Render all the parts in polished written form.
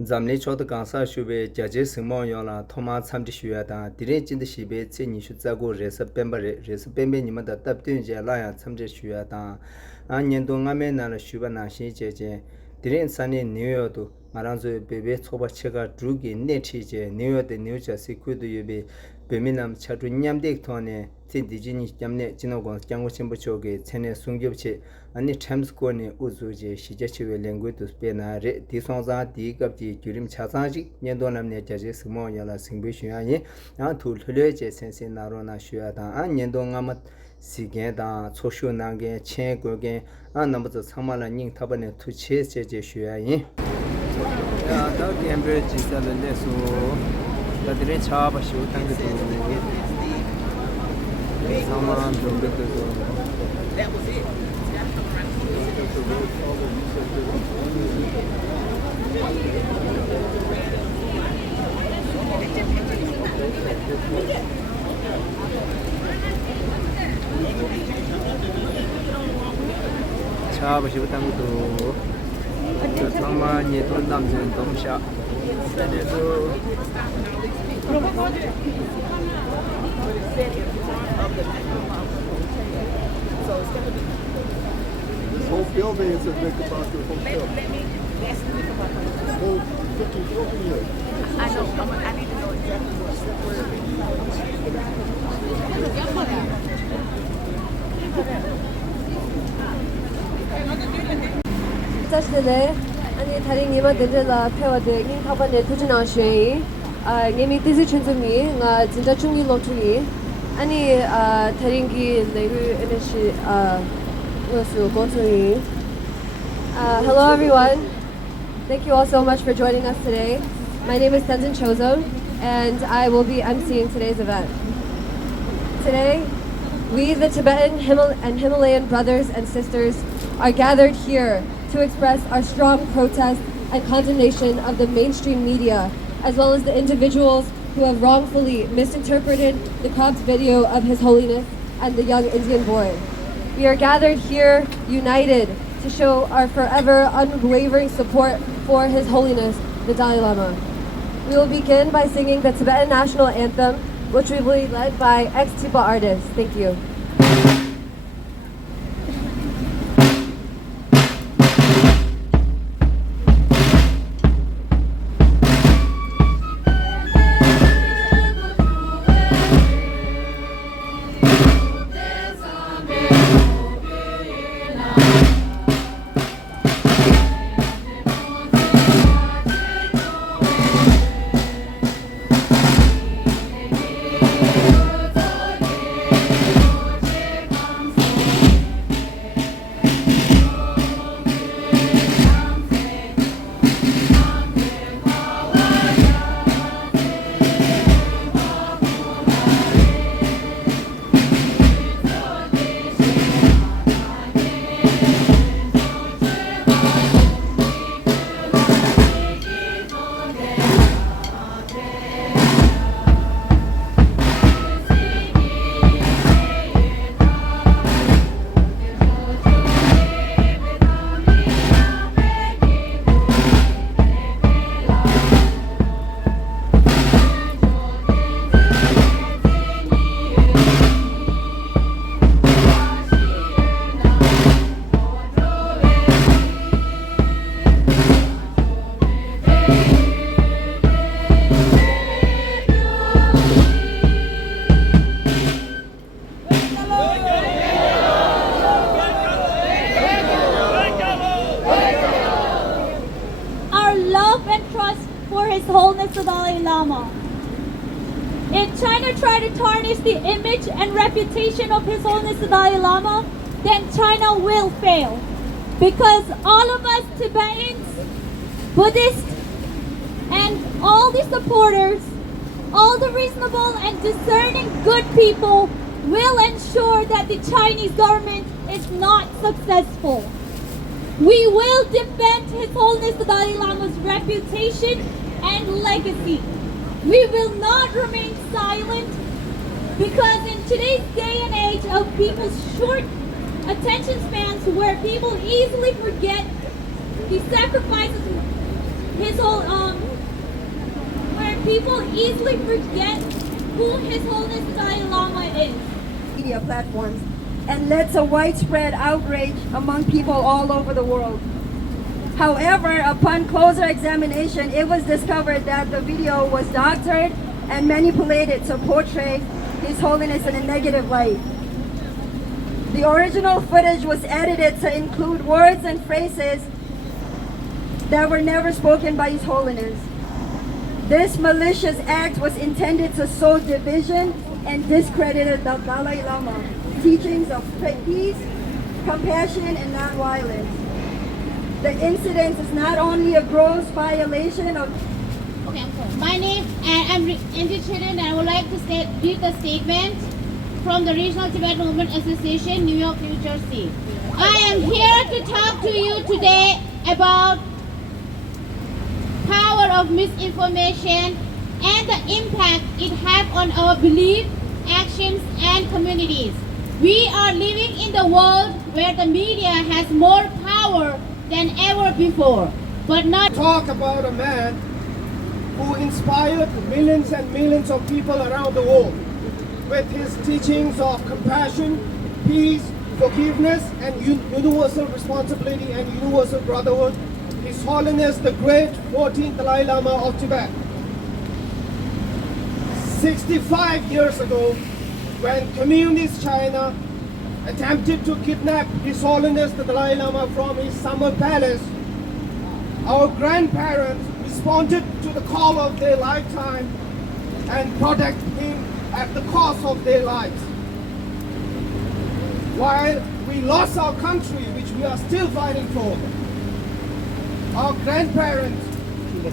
Zamli chot kansa shube jaje singmo yola thoma chamdi shuya da dire jin de shibe che ni shu zago res pembe ni ma da tab tyin je la ya chamdi shuya da an nyen do ngame na la shuba na shi je dire sani new do marang zo bebe choba chega drugi ne chi je new de new cha si ku do yebe beminam chatu nyamde thone ti dijini jamne jinogon kyanggo chimbo choge chene sungyobche ani times ko ne uzuje shijachiwe lengwe to spena re disongza di gapji gyurim chasaji nyendo namne jaje simo yala singbe shuyaye na thul thule je sense naro na shuya da an nyendo ngamat sigen da choshu nange chen goge an namzo samala ning tabane tu che je shuyaye ya da kembre jisala le so da dire cha ba shu tang de saman jombe de that was it. 차 버시 부탁도 정말 예쁜 남자는 동샤 그래도 This whole building is a big about the hotel. Let me ask you about the Whole 50 building here. I know, I need to know exactly Tashile, ani thari ngima dendela phewa de ngin thaba ne thujina shei. Ngemi tizi chunzumi nga jinja chungi lotui. Ani tharingi legu enishi losu gotui. Hello everyone. Thank you all so much for joining us today. My name is Tenzin Chozo, and I will be emceeing today's event. Today, we, the Tibetan and Himalayan brothers and sisters, are gathered here to express our strong protest and condemnation of the mainstream media, as well as the individuals who have wrongfully misinterpreted the cropped video of His Holiness and the young Indian boy. We are gathered here united to show our forever unwavering support for His Holiness, the Dalai Lama. We will begin by singing the Tibetan National Anthem, which will be led by ex-Tipa artists. Thank you. His Holiness the Dalai Lama. If China try to tarnish the image and reputation of His Holiness the Dalai Lama, then China will fail. Because all of us Tibetans, Buddhists, and all the supporters, all the reasonable and discerning good people will ensure that the Chinese government is not successful. We will defend His Holiness the Dalai Lama's reputation and legacy. We will not remain silent, because in today's day and age of people's short attention spans, where people easily forget the sacrifices people easily forget who His Holiness the Dalai Lama is. Media platforms and led to widespread outrage among people all over the world. However, upon closer examination, it was discovered that the video was doctored and manipulated to portray His Holiness in a negative light. The original footage was edited to include words and phrases that were never spoken by His Holiness. This malicious act was intended to sow division and discredit the Dalai Lama teachings of peace, compassion, and non-violence. The incident is not only a gross violation of Okay, I'm sorry. My name, and I'm interested and I would like to read the statement from the Regional Tibetan Women Association, New York, New Jersey. I am here to talk to you today about power of misinformation and the impact it has on our beliefs, actions, and communities. We are living in the world where the media has more power than ever before, but not talk about a man who inspired millions and millions of people around the world with his teachings of compassion, peace, forgiveness, and universal responsibility and universal brotherhood. His Holiness the Great 14th Dalai Lama of Tibet. 65 years ago, when Communist China attempted to kidnap His Holiness the Dalai Lama from his summer palace, our grandparents responded to the call of their lifetime and protected him at the cost of their lives. While we lost our country, which we are still fighting for, our grandparents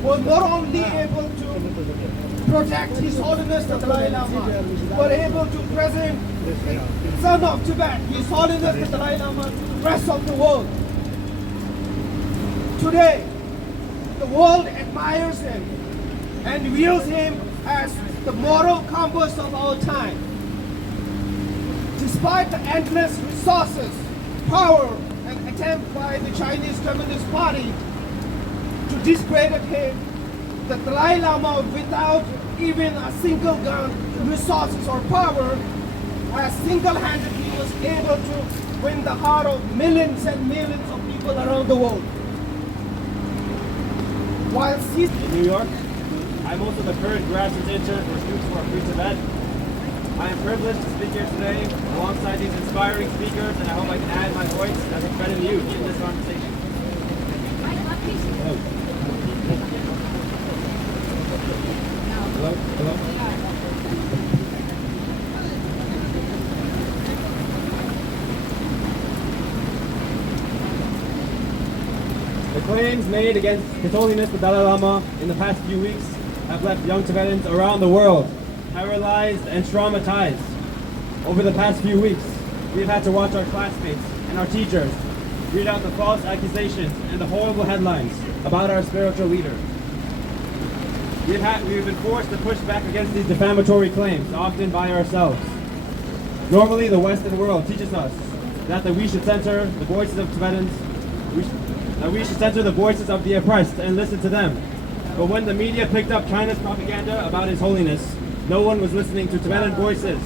were not only able to protect His Holiness the Dalai Lama, were able to present Son of Tibet, His Holiness the Dalai Lama, to the rest of the world. Today, the world admires him and views him as the moral compass of our time. Despite the endless resources, power, and attempt by the Chinese Communist Party to discredit him, the Dalai Lama, without even a single gun, resources, or power, has single-handedly was able to win the heart of millions and millions of people around the world. While in New York, I'm also the current grassroots intern for Students for Free Tibet. I am privileged to speak here today alongside these inspiring speakers, and I hope I can add my voice as a Tibetan youth in this conversation. Hello? The claims made against His Holiness the Dalai Lama in the past few weeks have left young Tibetans around the world paralyzed and traumatized. Over the past few weeks, we've had to watch our classmates and our teachers read out the false accusations and the horrible headlines about our spiritual leader. We've been forced to push back against these defamatory claims, often by ourselves. Normally, the Western world teaches us that we should center the voices of Tibetans, that we should center the voices of the oppressed and listen to them. But when the media picked up China's propaganda about His Holiness, no one was listening to Tibetan voices.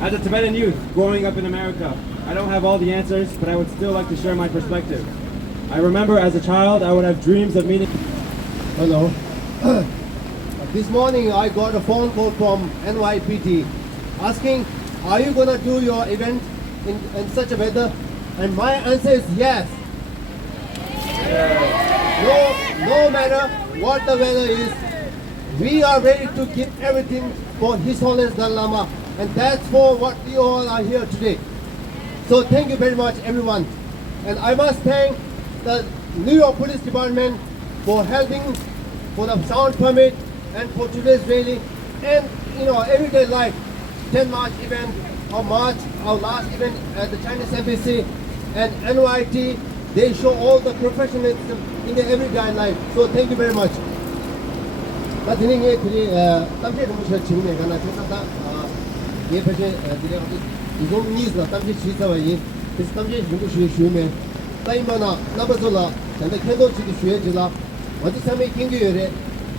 As a Tibetan youth growing up in America, I don't have all the answers, but I would still like to share my perspective. I remember as a child, I would have dreams of meeting. Hello. This morning I got a phone call from NYPD asking, are you going to do your event in such a weather? And my answer is yes. No matter what the weather is, we are ready to give everything for His Holiness Dalai Lama, and that's for what we all are here today. So thank you very much, everyone. And I must thank the New York Police Department for helping for the sound permit and for today's rally and everyday life. 10 March event, our last event at the Chinese Embassy and NYT, they show all the professionalism in the everyday life. So thank you very much.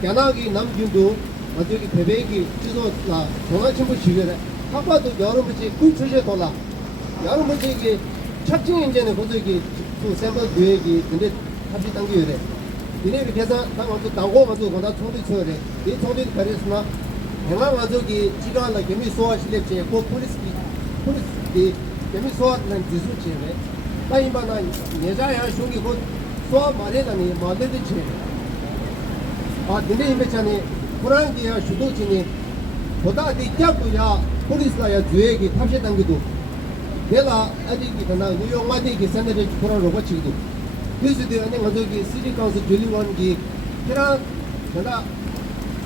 견학이 남균도 어저기 베베기 지도라 전화 친구 시절에 학과도 여러 번째 꿀출제 돌아 여러 번째 이게 착증 인제는 거기 또 샘플 뒤에기 근데 합시 당겨야 돼. 이네 그래서 당도 당고 가지고 거다 총대 쳐야 돼. 이 총대 가르스나 행랑 가족이 지가나 개미 소화 실력제 고 폴리스 개미 소화는 지수체네. 나이바나 예자야 쇼기 고 소화 말해다니 말대지 체. 아 근데 이메찬이 불안기야 주도진이 보다 뒤잡고야 폴리스라야 뒤에기 탑시 당기도 내가 아직이 나 뉴욕 마디기 센터에 주로로 거치기도 그래서도 아니 가족이 시리카우스 줄리원기 그냥 내가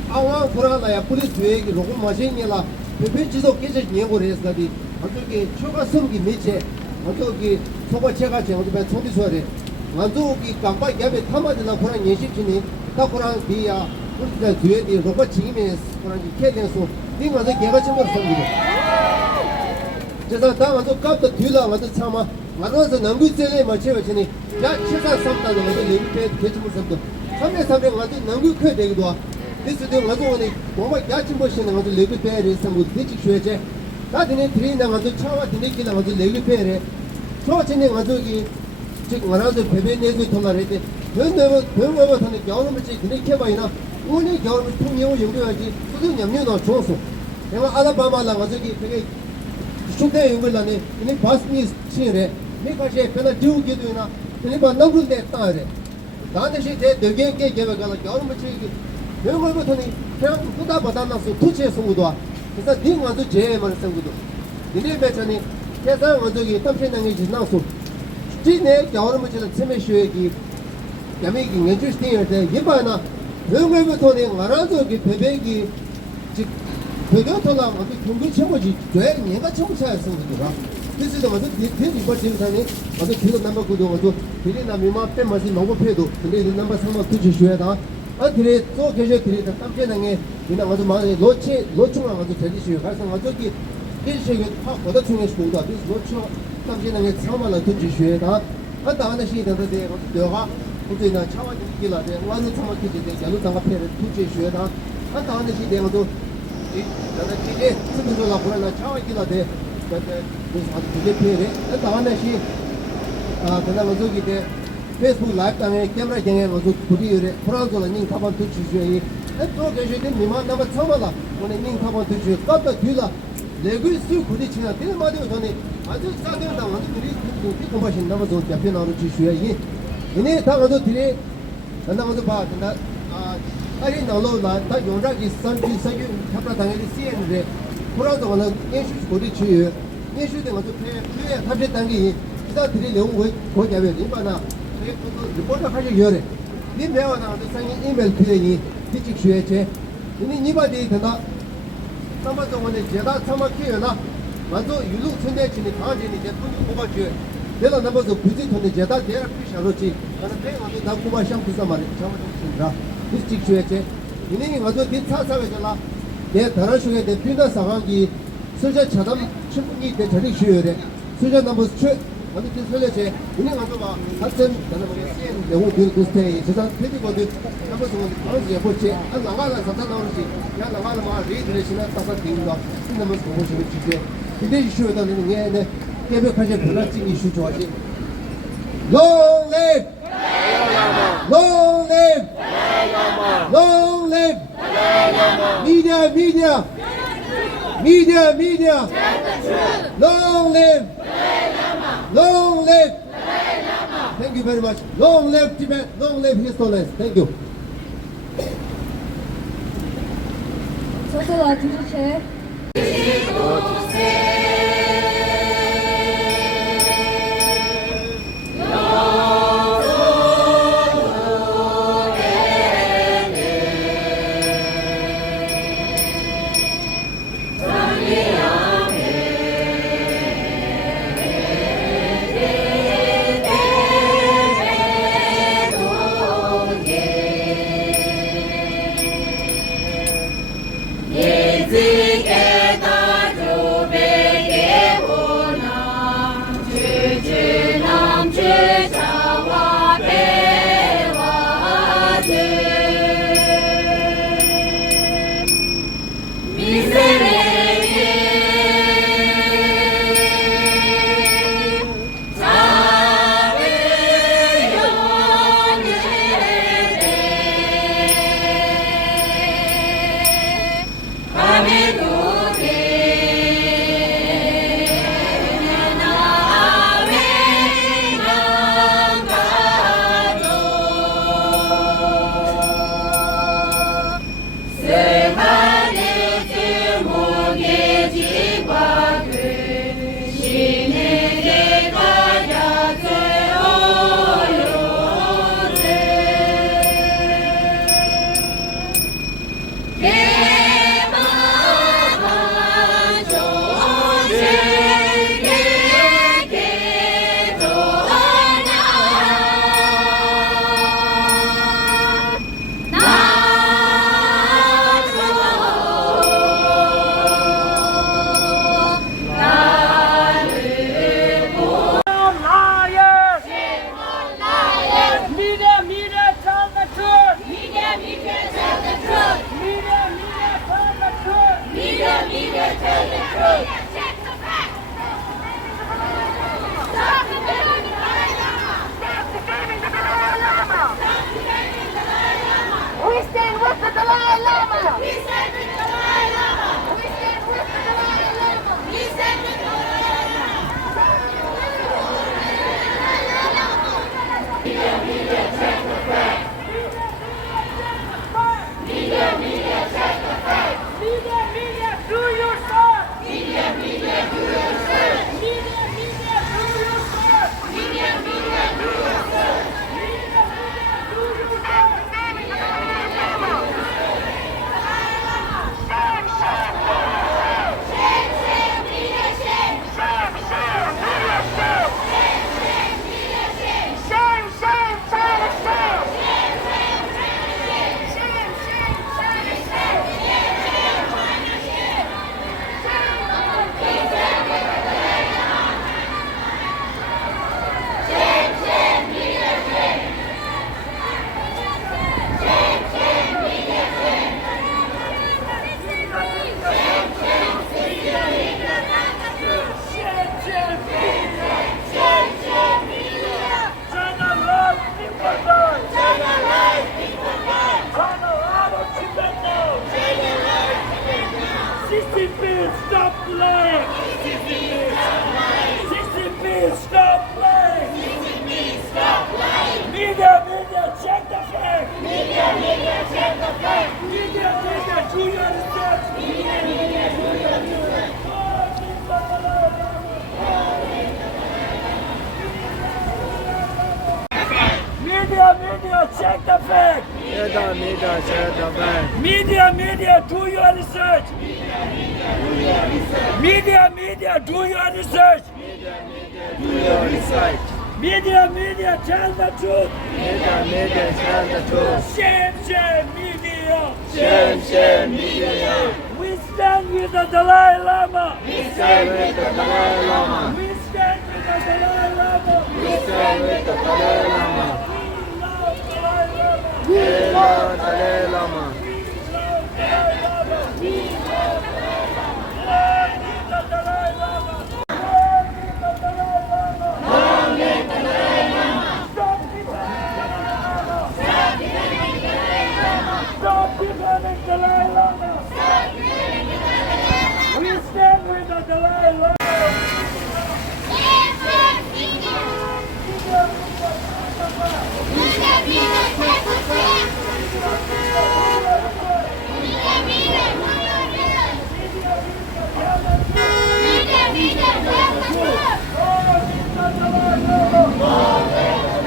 아와 불안나야 폴리스 뒤에기 로고 마신이라 베베지도 계속 연구를 했어가지 가족이 초가 섬기 매체 가족이 소가 제가 제가 배 총대 소리 가족이 깜빡 야베 타마들나 그런 예식진이 다 그런 비야 폴리스 뒤에기 로고 지기면 그런 개den소 네가 개가 좀 섬기도 제가 다만도 값도 뒤라 와도 참아 말아서 남구셀에 맞춰버치니 야 치사 삼다는 것도 리미테 개침을 삼도 300 가도 남구 커야 되기도 그래서 가서 오늘 뭐가 야침 보시는 것도 리미테를 삼고 뒤지 쉬어제 나한테 드리는 것도 차와 드리기는 것도 리미테를 저한테 가족이 즉 말아서 배배 내고 통화를 때 변내고 하는 겨울물질 그렇게 해봐이나 오늘 겨울물 통영을 연구하지 수준 염려도 좋았어 내가 알아바마랑 가족이 되게 중대 연구라니 이네 바스니 시에 내가 제 변화 두기도나 이네 바 남불데 따래 나한테 대 되게 개가가 겨울물 책이 영어부터니 그냥 보다 받아나서 투체 송구도 그래서 딩아도 제 말씀구도 이네 배전이 계산 가족이 땀신당이 지나서 지네 겨울물 책을 세메쉬기 야메기 연주스팅을 때 예바나 영어부터니 말아서기 베베기 즉 그것도나 어디 경기 청구지 돼 내가 청구사였어 그거가 그래서 맞아 대대 버티다니 어디 기록 넘버 구도 어디 비리 남이마 때마시 너무 패도 근데 이 넘버 3만 투지 줘야다 아 그래 또 계셔 드리 땀깨낭에 이나 맞아 많이 로충아 가지고 되지시요 가서 어저기 일시에 팍 얻어 중에서 보다 그래서 로충 땀깨낭에 3만 투지 줘야다 아 다음에 시대인데 내가 그때나 차와 길라데 완전 참아키지 야루 당가 패를 투지 줘야다 아 다음에 시대에도 나는 이제 스스로가 보내나 차와기라데 그래서 아주 되게 피해 다음에시 아 그다음에 저기 때 페이스북 라이브 당에 카메라 경에 가서 부디에 프랑스어는 닌 가방 투지주의 또 계시는 니만 나가 처음이다 오늘 닌 가방 투지 깜다 뒤라 레그스 부디치나 때 맞아요 전에 아주 싸대는 당한 들이 공부하신 나머지 옆에 나오는 지주의 이네 다 가서 들이 나가서 봐 근데 아니 나로나 다 용락이 선지 사유 잡다 당연히 시엔데 그러다가는 예수 고리치 예수된 것도 폐 탑재 단계 기타 들이 내용 거기에 이바나 리포트 하려 요래 니 매워나 상인 이메일 피해니 뒤직 쉬에체 니 니바디 된다 삼바동원에 제가 참아키요나 먼저 유로 천대치니 강진이 제품이 뭐가 줘 내가 넘어서 굳이 돈에 제다 내가 피샤로지 나는 배워도 나 고마 샴푸사 말이 참아준다 디스트릭 주에체 이닝이 가서 뒷차사회잖아 내 다라슈에 대 핀다 상황이 수저 차담 충분히 대 자리 쉬어래 수저 넘버 2 어디 설레체 이닝 가서 봐 같은 나는 뭐게 CN 내고 그 제가 패디거든 넘버서 어디 보지 안 나가라 사다 나오지 야 나가라 봐 리드레시나 따서 딩다 넘버 보고 싶을 주제 이제 이슈에다는 얘네 개벽하지 변화증 이슈 좋아지 Long live! Long live! Long live! Media! Long live! Long live! Thank you very much. Long live Tibet. Long live His Holiness. Thank you. 저도 와주시체 주주남 주자 with the Dalai Lama. We stand with the Dalai Lama. We stand with the Dalai Lama. We stand with the Dalai Media, do your part. Media, do your part. Media, do your part. Media, do your part. Stop playing! Stop playing! Media, check the flag! Media, check the flag! Media, do your research! Media, do your research! Media, check the flag! Media, check the flag. Media, do your research! Media, do your research! Do your research. Media, tell the truth! Media, tell the truth. Shame, media! Shame, media. We stand with the Dalai Lama! We stand with the Dalai Lama. We stand with the Dalai Lama! We stand with the Dalai Lama. We love We love Dalai Dalai Lama! Lama. We love Dalai Lama! Long live the Dalai Lama. Stop defending Dalai Lama! We stand with the Dalai Lama!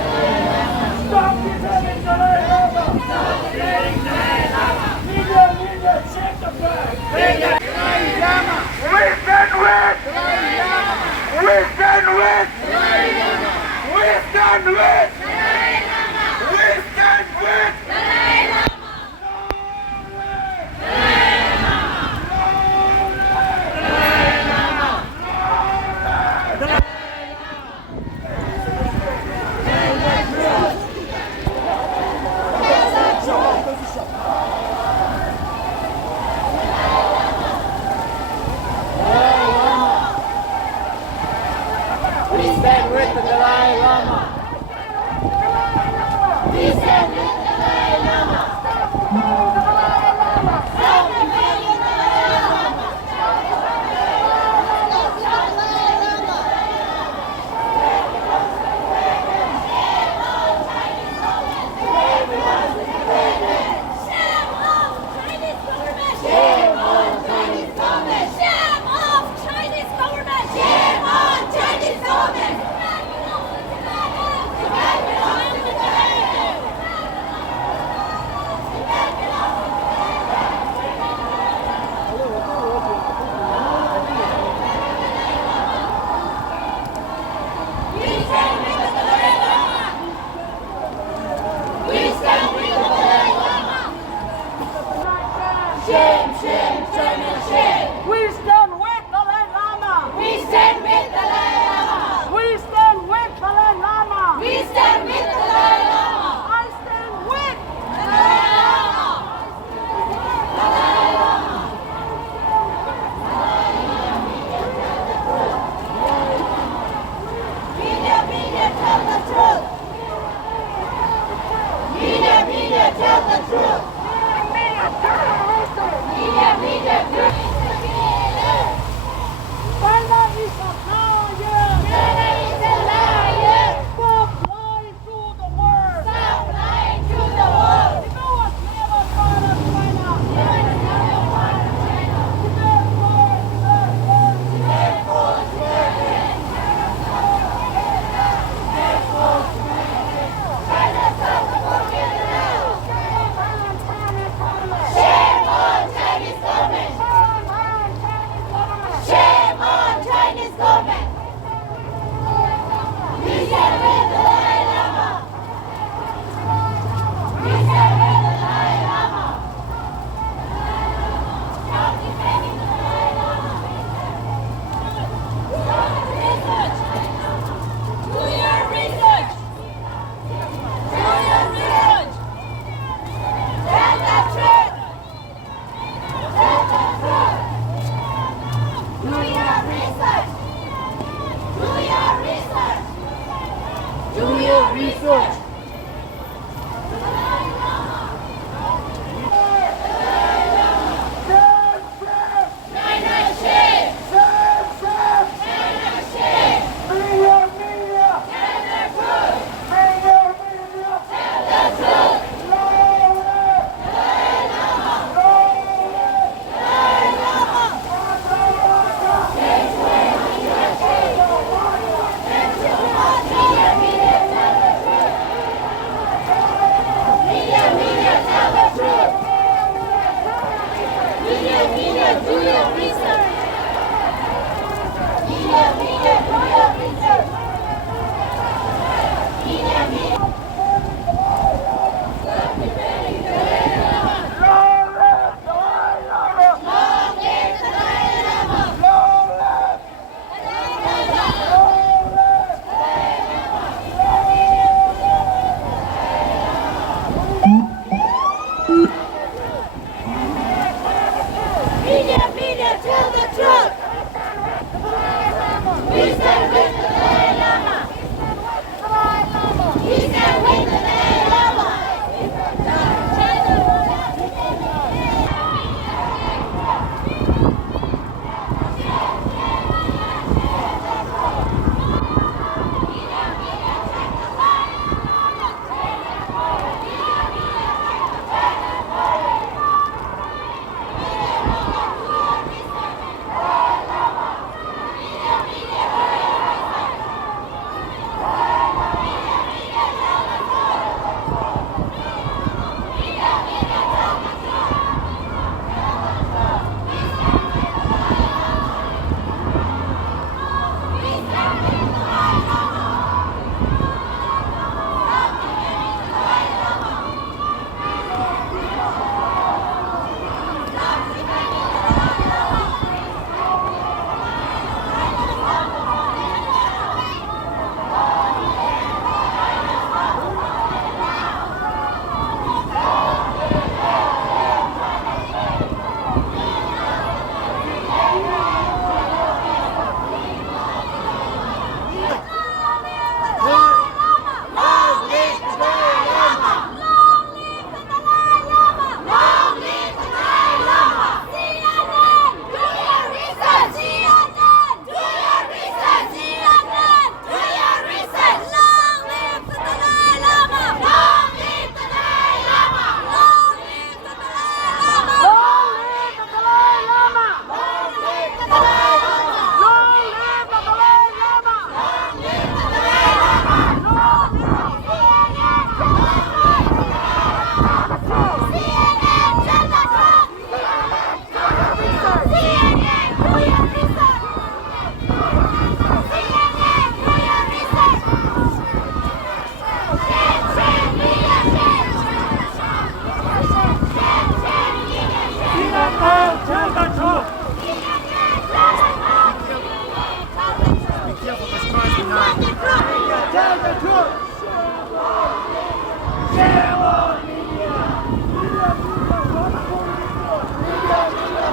Stop defending Dalai Lama! Media, check the flag! We stand with! We stand with! We stand with! We stand with! We stand with the Dalai Lama. We stand with the Dalai Lama. Stop defending the Dalai Lama. Shame off Chinese government. Shame on Chinese government. Shame off Chinese government. Shame on Chinese government. Shame, China, shame. We stand with Dalai Lama! We stand with the Dalai Lama. We stand with Dalai Lama! We stand with the Dalai Lama. I stand with! Dalai Lama. Dalai Lama. Media, tell the truth. Media, tell the truth. Do your research. Media, media, do your research. Media, media. Media, media, tell the truth. We stand with the Dalai Lama. We stand with the Dalai Lama.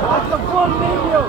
What's the full video?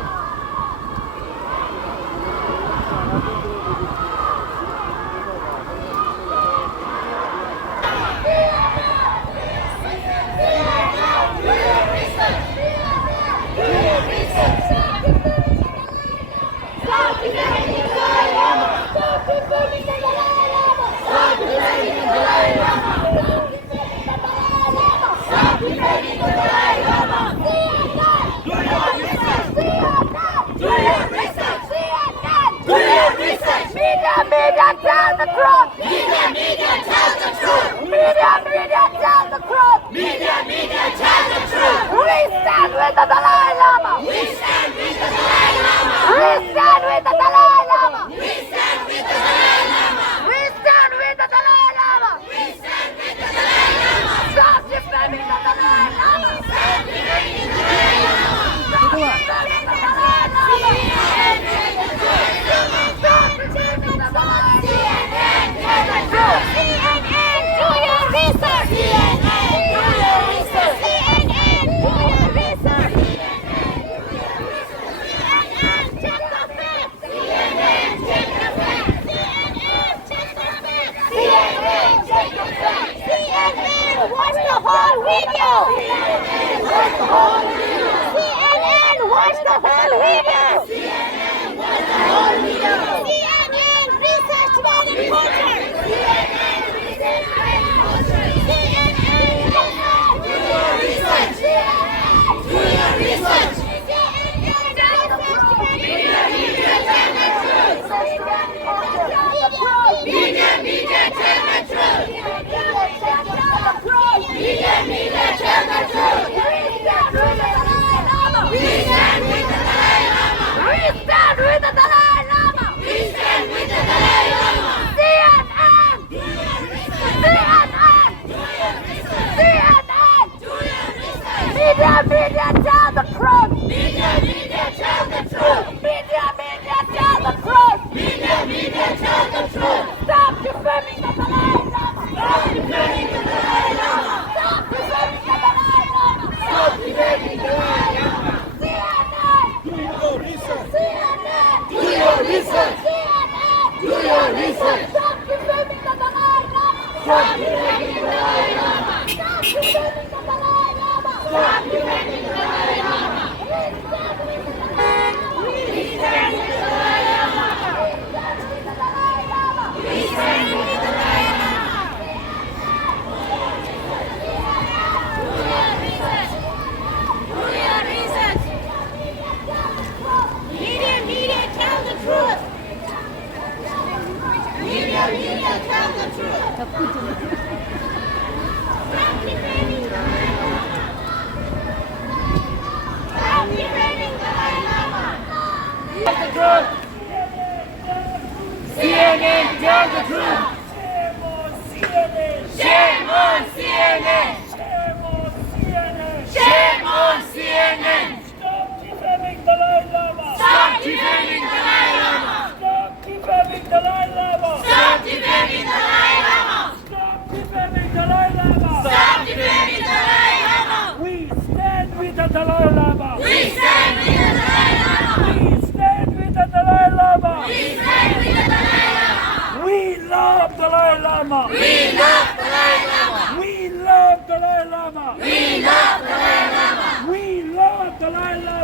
Media, tell the truth. Media, media, tell the truth. Media, media, tell the truth. Media, media, tell the truth. We stand with the Dalai Lama. We stand with the Dalai Lama. We stand with the Dalai Lama. We stand with the Dalai Lama. We stand with the Dalai Lama. We stand with the Dalai Lama. Stop defending the Dalai Lama. Stop defending the Dalai Lama. Stop defending the Dalai Lama. CNN, do your research! CNN, do your research! CNN, do your research! CNN, check the facts! CNN, check the facts! CNN, check the facts! CNN, check the facts! CNN, watch the whole video! CNN, watch the whole video! CNN, watch the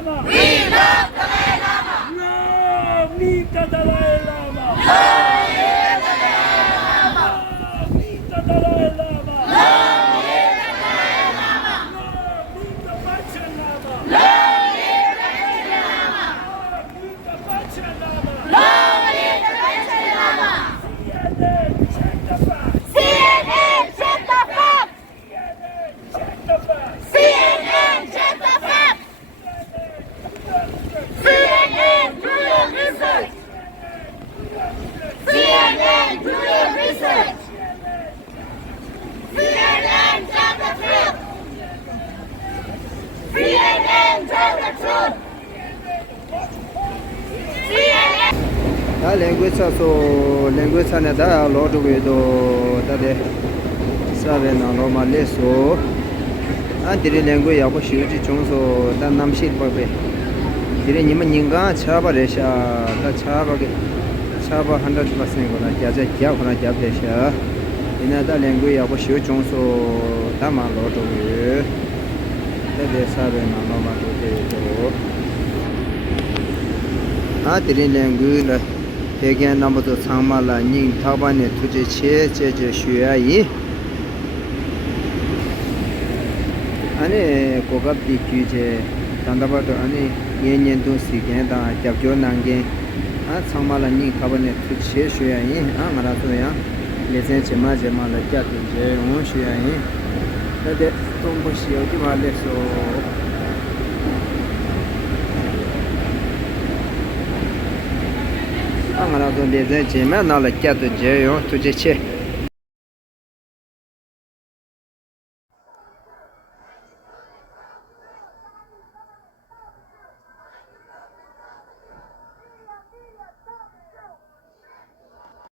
Lama. We love Dalai Lama. Love meet the Dalai Lama. Love meet the Dalai Lama. Love meet the Dalai Lama. Love meet the Dalai Lama. Love meet the Bachan Lama. Love meet the Bachan Lama. Love meet the Bachan Lama. Love meet the Bachan Lama. CNN, check the facts. CNN, check the facts. CNN, check the facts. CNN, do your research. CNN, do your research. CNN, tell the truth. CNN, tell the truth. CNN. 다 language language 안에 다 로드웨도 다데 사베나 노말레소 안디리 language 야고 쉬우지 종소 다 남실 법에 디리 님은 인가 차바레샤 다 차바게 차바 100% 거나 자자 기하거나 잡대샤 이나다 language 야고 쉬우 종소 다마 로드웨 다데 사베나 노말레도 아디리 language 대견 남부도 상말라 닝 타반에 투제 제제 쉬야이 아니 고갑디 규제 단다바도 아니 예년도 시겐다 잡죠 난게 아 상말라 닝 타반에 투제 쉬야이 아 말아도야 레센 제마제마라 잡죠 온 쉬야이 근데 동보시 여기 말레서 angana do leze jema na la kya to je yo to je che